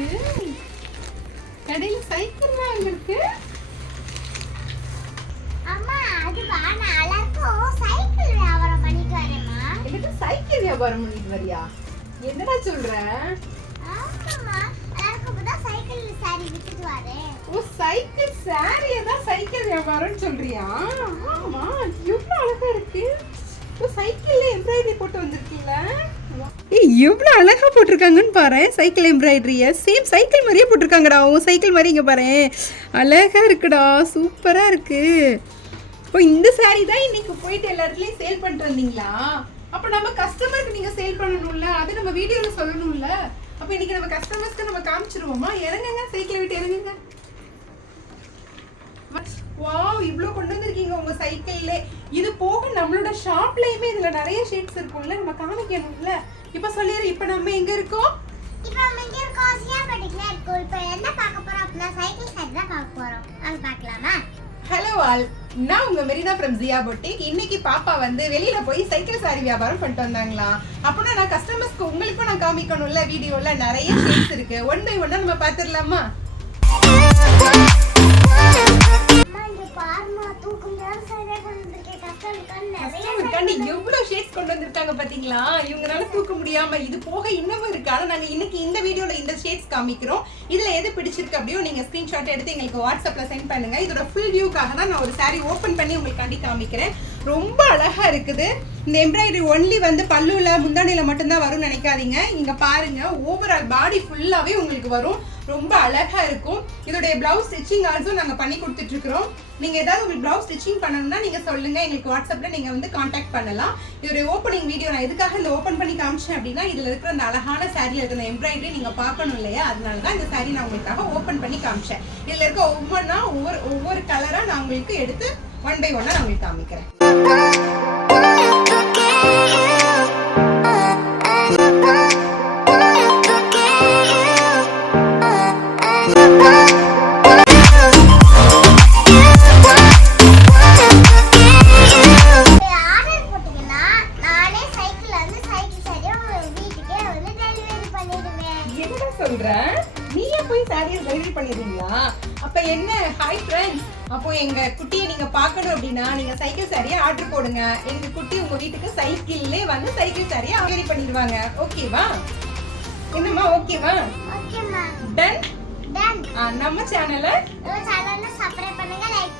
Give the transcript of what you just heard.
இருக்கு? கடையில சைக்கிள் எங்க இருக்கு? அம்மா அது வானா அலர்க்கோ சைக்கிள் வியாபாரம் பண்ணிட்டு வரேம்மா. எனக்கு சைக்கிள் வியாபாரம் பண்ணிட்டு வரியா? என்னடா சொல்ற? ஆமாம்மா அலர்க்கோ தான் சைக்கிள் சாரி வித்துட்டு வரேன். ஓ சைக்கிள் சாரியை தான் சைக்கிள் வியாபாரம்னு சொல்றியா? ஆமா எவ்வளவு அழகா இருக்கு. ஓ சைக்கிள்ல எம்ப்ராய்டரி போட்டு வந்திருக்கீங்க. ஏய் எவ்வளவு அழகா போட்டிருக்காங்கன்னு பாரு. சைக்கிள் எம்ப்ராய்டரிய சேம் சைக்கிள் மாதிரியே போட்டிருக்காங்கடா. ஓ சைக்கிள் மாதிரி இங்க பாரு. அழகா இருக்குடா, சூப்பரா இருக்கு. இப்போ இந்த சாரி தான் இன்னைக்கு போயிட்டு எல்லா இடத்துலயும் சேல் பண்ணிட்டு வந்தீங்களா? அப்ப நம்ம கஸ்டமருக்கு நீங்க சேல் பண்ணணும்ல, அது நம்ம வீடியோல சொல்லணும்ல. அப்ப இன்னைக்கு நம்ம கஸ்டமர்ஸ்க்கு நம்ம காமிச்சிருவோமா? இறங்குங்க, சைக்கிளை விட்டு இறங்குங்க. வாவ் இவ்ளோ கொண்டு வந்திருக்கீங்க உங்க சைக்கிள்ல. இது போக நம்மளோட ஷாப்லயுமே இதுல நிறைய ஷேட்ஸ் இருக்கும்ல, நம்ம காமிக்கணும்ல. இப்ப சொல்லிரு, இப்ப நம்ம எங்க இருக்கோம்? இப்போ நம்ம இங்க இருக்கோம் சியாபட்டில இருக்கோம். இப்போ என்ன பார்க்க போறோம் அப்படினா சைக்கிள் சாரி தான் பார்க்க போறோம். வாங்க பார்க்கலாமா? ஹலோ ஆல், நான் உங்க மெரினா ஃப்ரம் ஜியா பொட்டிக். இன்னைக்கு பாப்பா வந்து வெளியில போய் சைக்கிள் சாரி வியாபாரம் பண்ணிட்டு வந்தாங்களா. அப்பனா நான் கஸ்டமர்ஸ்க்கு உங்களுக்கும் நான் காமிக்கணும்ல. வீடியோல நிறைய ஷேட்ஸ் இருக்கு. ஒன் பை ஒன்னா நம்ம பாத்துடலாமா? எவ்வளவு ஷேட்ஸ் கொண்டு வந்திருக்காங்க பாத்தீங்களா? இவங்களால தூக்க முடியாம. இது போக இன்னமும் இருக்கு. ஆனா நாங்க இன்னைக்கு இந்த வீடியோல இந்த ஷேட்ஸ் காமிக்கிறோம். இதுல எது பிடிச்சிருக்கு அப்படியோ நீங்க ஸ்கிரீன்ஷாட் எடுத்து எங்களுக்கு வாட்ஸ்அப்ல சென்ட் பண்ணுங்க. இதோட ஃபுல் வியூக்காக தான் நான் ஒரு சாரி ஓபன் பண்ணி உங்களுக்கு காமிக்கிறேன். ரொம்ப அழகா இருக்குது. இந்த எம்ப்ராய்டரி ஒன்லி வந்து பல்லுல முந்தானையில மட்டும்தான் வரும்னு நினைக்காதீங்க. இங்க பாருங்க, ஓவரால் பாடி ஃபுல்லாவே உங்களுக்கு வரும். ரொம்ப அழகா இருக்கும். இதோட பிளவுஸ் ஸ்டிச்சிங் ஆல்சோ நாங்க பண்ணி கொடுத்துட்டு இருக்கிறோம். நீங்க ஏதாவது உங்களுக்கு பிளவுஸ் ஸ்டிச்சிங் பண்ணணும்னா நீங்க சொல்லுங்க, எங்களுக்கு வாட்ஸ்அப்ல நீங்க வந்து கான்டாக்ட் பண்ணலாம். இதோட ஓப்பனிங் வீடியோ நான் எதுக்காக இந்த ஓப்பன் பண்ணி காமிச்சேன் அப்படின்னா, இதுல இருக்கிற அந்த அழகான சாரியில இருக்கிற எம்ப்ராய்டரி நீங்க பார்க்கணும் இல்லையா? அதனால தான் இந்த சாரி நான் உங்களுக்காக ஓப்பன் பண்ணி காமிச்சேன். இதுல இருக்க ஒவ்வொரு கலரா நான் உங்களுக்கு எடுத்து ஒன் பை ஒன்னா நான் உங்களுக்கு காமிக்கிறேன். நீயே போய் சாரியை டெலிவரி பண்ணிடுவீங்களா? அப்ப என்ன? ஹாய் ஃப்ரெண்ட்ஸ், அப்போ எங்க குட்டியை நீங்க பார்க்கணும் அப்படின்னா நீங்க சைக்கிள் சாரியை ஆர்டர் போடுங்க. எங்க குட்டி உங்க வீட்டுக்கு சைக்கிள்லே வந்து சைக்கிள் சாரியை டெலிவரி பண்ணிடுவாங்க. ஓகேவா? என்னம்மா ஓகேவா? ஓகேம்மா. Done done. நம்ம சேனலை சப்ஸ்கிரைப் பண்ணுங்க, லைக்